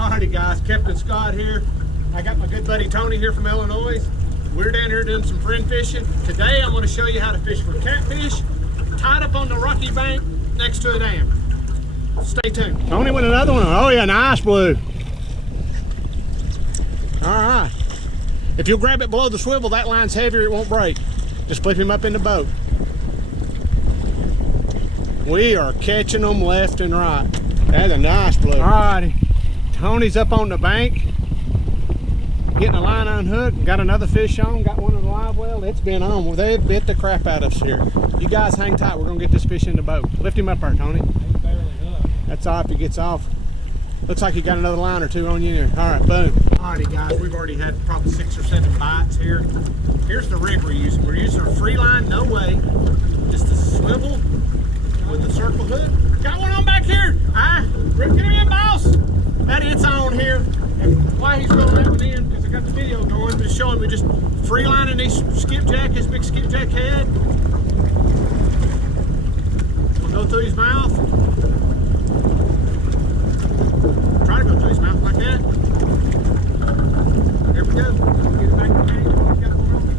Alrighty guys, Captain Scott here. I got my good buddy Tony here from Illinois. We're down here doing some friend fishing. Today I'm going to show you how to fish for catfish tied up on the rocky bank next to a dam. Stay tuned. Tony with another one. Oh yeah, nice blue. Alright. If you'll grab it below the swivel, that line's heavier, it won't break. Just flip him up in the boat. We are catching them left and right. That's a nice blue. Alrighty. Tony's up on the bank, getting a line unhooked. Got another fish on, got one of the live well. It's been on. Well, they've bit the crap out of us here. You guys hang tight, we're gonna get this fish in the boat. Lift him up there, Tony. He's barely up. That's all if he gets off. Looks like you got another line or two on you there. All right, boom. Alrighty guys, we've already had probably 6 or 7 bites here. Here's the rig we're using. We're using a free line, no weight, just a swivel with a circle hook. Got one on back here. Rick, get him in, boss. That it's on here. And why he's throwing that one in, because I got the video going, just showing me just free lining these skipjack, his big skipjack head. We'll go through his mouth. Try to go through his mouth like that. There we go. Get it back to the tank. Got one on again.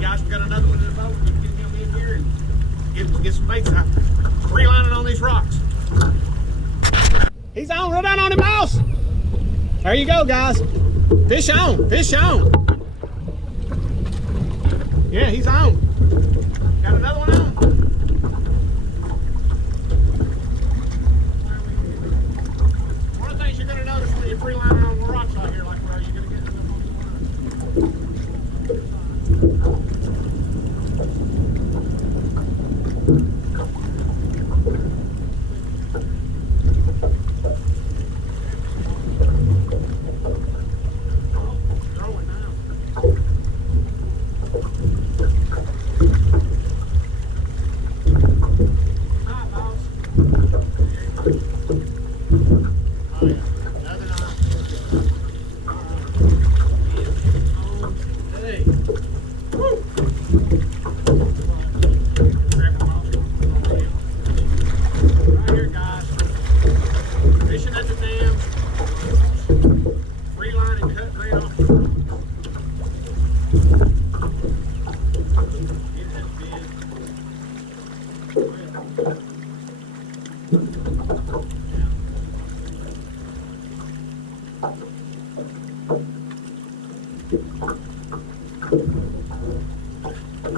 Guys, we got another one in the boat. We can get him in here and get some baits out. Free lining on these rocks. He's on, run down on him, boss. There you go, guys. Fish on, fish on. Yeah, he's on. Got another one on. One of the things you're gonna notice when you're free lining on the rocks out here, like where you're gonna get them on the line.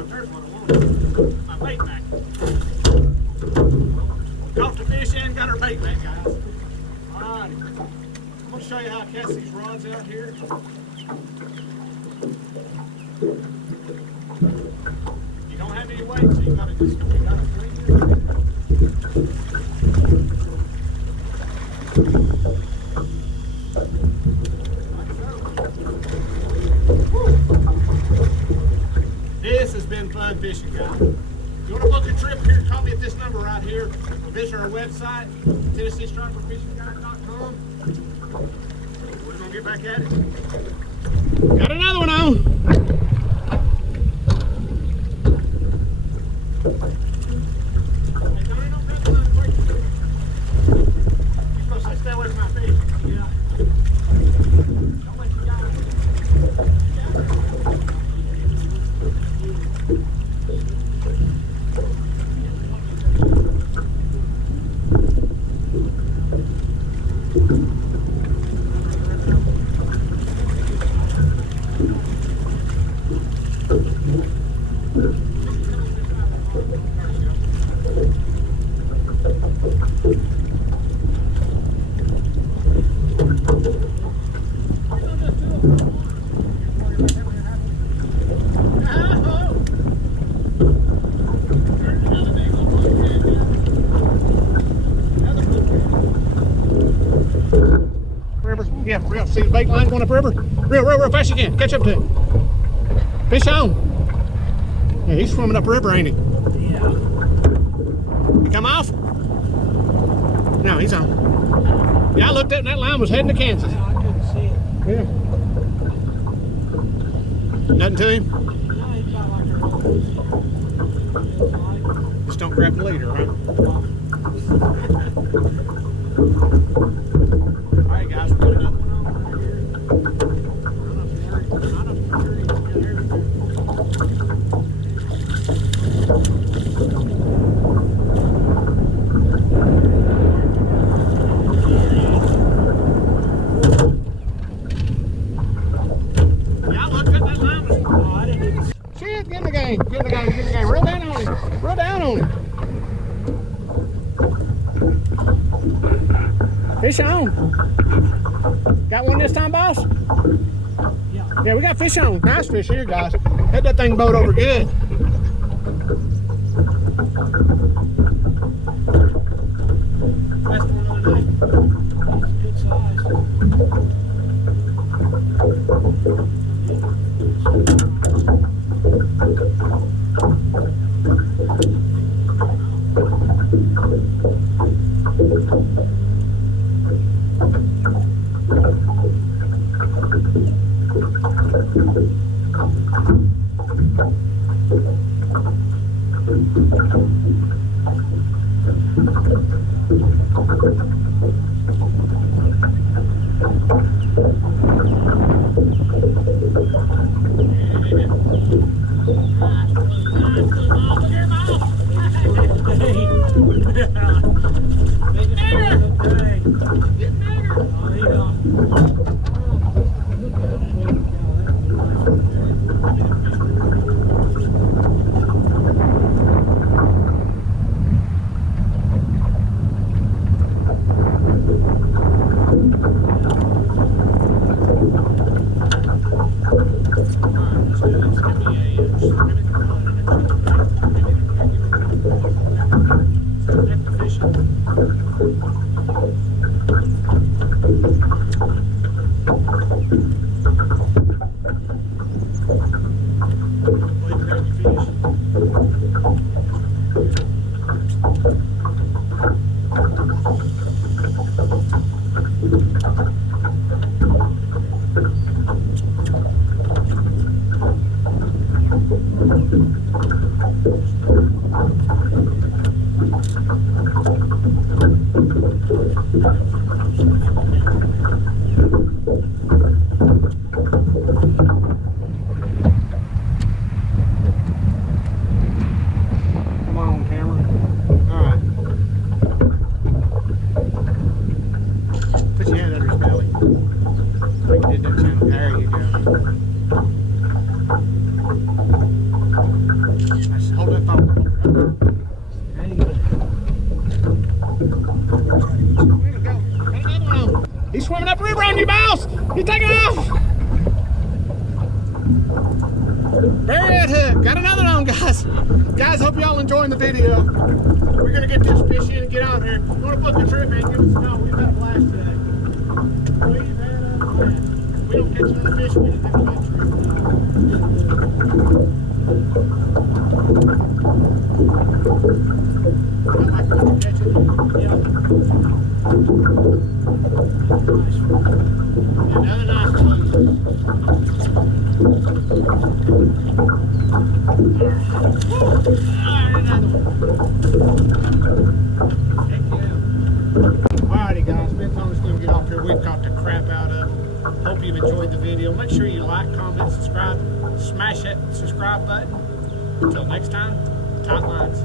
There's one I want. My bait back. Caught the fish and got our bait back, guys. Alrighty. I'm going to show you how I cast these rods out here. You don't have any weight, so you gotta fling it. This has been fun fishing, guys. If you want to book a trip here, call me at this number right here, or visit our website, TennesseeStriperFishingGuide.com. We're going to get back at it. Got another one on. Hey, Tony, don't grab the line quick. You're supposed to stay away from my fish. Yeah. Don't let you guys. Yeah, real. See the bait line going upriver? Real fast you can. Catch up to it. Fish on. Yeah, he's swimming upriver, ain't he? Yeah. He come off? No, he's on. Yeah, I looked at it and that line was heading to Kansas. No, I couldn't see it. Yeah. Nothing to him? No, he felt like a roll. Just don't grab the leader, right? Alright guys, we got another one on right here. I don't know if you heard it. Yeah, I looked at that line. Oh, I didn't even see it. Shit, get in the game. Get in the game. Get in the game. Reel down on him. Reel down on him. Fish on. Got one this time, boss? Yeah. Yeah, we got fish on. Nice fish here, guys. Had that thing boat over good. That's the one of the night. Good size. Come on, camera. All right. Put your hand under his belly. Like you did that channel. There you go. Nice. Hold that phone. There you go. Way to go. Got another one. He's swimming up river on you, boss. He's taking off. Very good hook. Got another on, guys. Guys, hope y'all enjoying the video. We're gonna get this fish in and get out here. You wanna book a trip, man? Give us a call. We've had a blast today. We've had a blast. If we don't catch another fish, we didn't have a good trip. I like what you're catching. Yeah. Nice. Another nice one. Alrighty guys, Ben Tony's gonna get off here. We've caught the crap out of them. Hope you've enjoyed the video. Make sure you like, comment, subscribe. Smash that subscribe button. Until next time, tight lines.